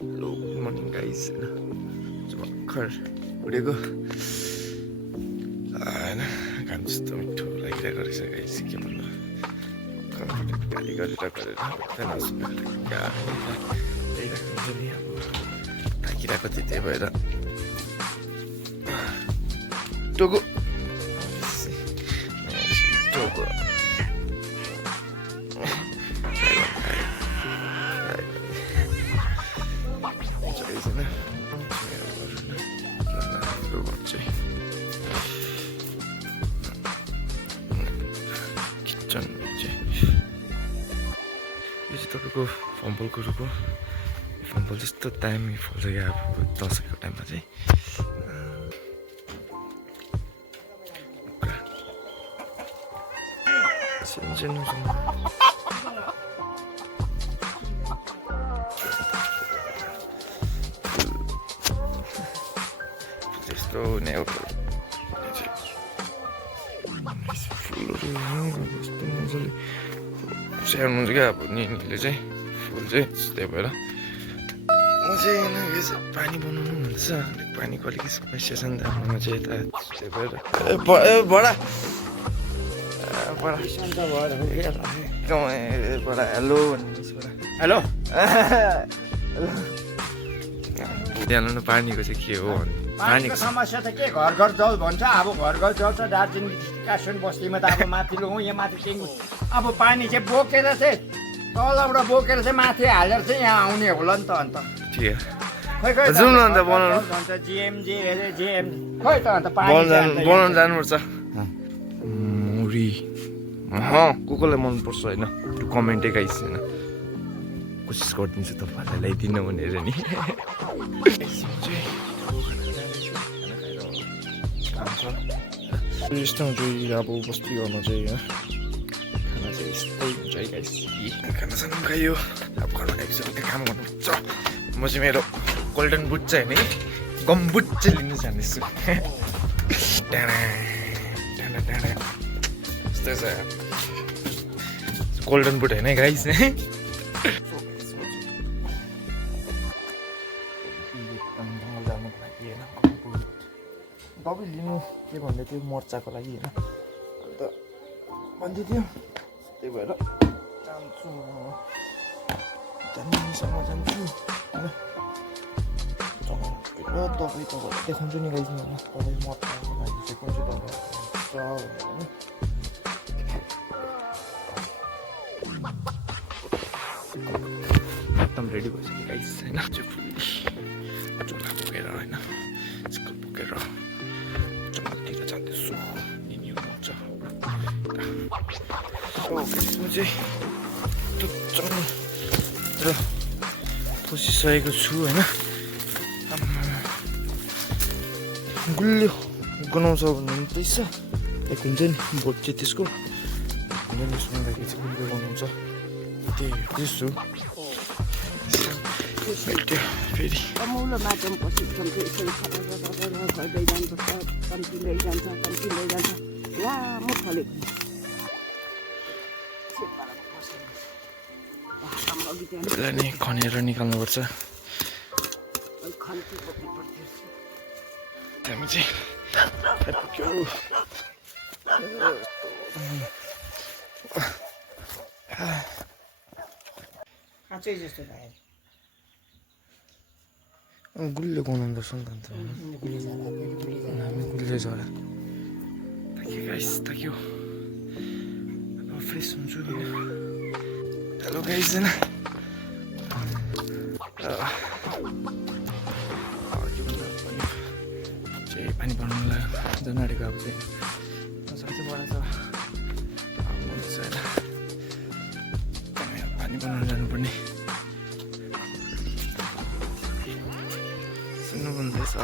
hello good morning guys होइन भर्खर उठेको होइन घाम त्यस्तो मिठो लागिरहेको रहेछ गाइस के भन्नु गाली गरेर ल्याइरहेको हुन्छ नि अब थाकिरहेको थियो त्यही भएर टोको टोको किचन यो चाहिँ तपाईँको फम्बलको रुखो फम्बल जस्तो दामी फल्छ क्या अब दसैँको टाइममा चाहिँ त्यस्तो हुने हो फुलहरू यस्तो मजाले स्याहार्नुहुन्छ क्या अब निनीले चाहिँ फुल चाहिँ त्यही भएर म चाहिँ यो चाहिँ पानी बनाउनु भन्छ पानीको अलिकति समस्या छ नि त हाम्रोमा चाहिँ यता त्यही भएर बडा बडा हेलो भन्नुहोस् बडा हेलो हेलो पानीको चाहिँ के हो पानीको समस्या त के घर घर जल भन्छ अब घर घर जल छ दार्जिलिङ कासन बस्तीमा त अब माथिल्लो हो यहाँ माथि टेङ्गु अब पानी चाहिँ बोकेर चाहिँ तलबाट बोकेर चाहिँ माथि हालेर चाहिँ यहाँ आउने होला नि त अन्त ठिक खै खै जाउँ न अन्त बनाउनु भन्छ जिएमजी अरे जिएम खै त अन्त पानी बनाउनु जानुपर्छ मुरी को कोलाई मनपर्छ होइन त्यो कमेन्टै गाइस होइन कोसिस गरिदिन्छु तपाईँहरूलाई ल्याइदिनु भनेर नि यस्तो हुन्छ अब बस्ती घरमा चाहिँ होइन खाना चाहिँ यस्तै हुन्छ है गाइस खानासाना खायो अब घरमा आइपुग्छ त्यो काम गर्नुपर्छ म चाहिँ मेरो गोल्डन बुट चाहिँ होइन गम्बुट चाहिँ लिनु जाँदैछु यस्तै छ गोल्डन बुट होइन गाइस दबाई लिनु के भन्दै थियो मोर्चाको लागि होइन अन्त भन्दै थियो त्यही भएर जान्छु जान्नेसँग जान्छु होइन दबाई तपाईँलाई देखाउँछु नि गाइस दबाई मोर्चाको लागि चाहिँ कुन चाहिँ दबाई हुन्छ होइन एकदम रेडी भइसक्यो गाइस होइन चाहिँ फुल्ली चोला बोकेर होइन स्कुल बोकेर जङ्गलतिर जाँदैछु निनी हुन्छ म चाहिँ र पसिसकेको छु होइन गुलियो गनाउँछ भन्ने रहेछ एक हुन्छ नि बोट चाहिँ त्यसको हुन्छ नि सुन्दाखेरि चाहिँ गुलियो गनाउँछ त्यही त्यसो फेरि मुलो माटोमा पसेको गर्दै जानुपर्छ कम्तीले जान्छ लामो फलेको यसलाई नै खनेर निकाल्नुपर्छ हामी चाहिँ आइपुग्यो काँचै जस्तो भयो गुलियो गनाउनु पर्छ नि त हामी गुलियो झरा ताक्यो गाइस ताक्यो अब फ्रेस हुन्छु होइन हेलो गाइस होइन चाहिँ पानी बनाउनु लाग्यो जनाडेको अब चाहिँ चाहिँ बडा छ होइन पानी बनाउनु जानुपर्ने सुन्नु भन्दैछ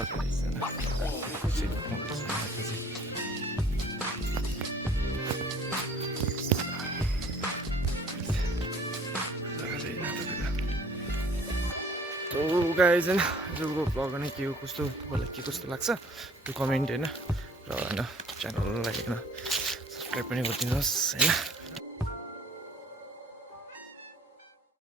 गाइस होइन आजको ब्लग नै के हो कस्तो तपाईँलाई के कस्तो लाग्छ त्यो कमेन्ट होइन र होइन च्यानललाई होइन सब्सक्राइब पनि गरिदिनुहोस् होइन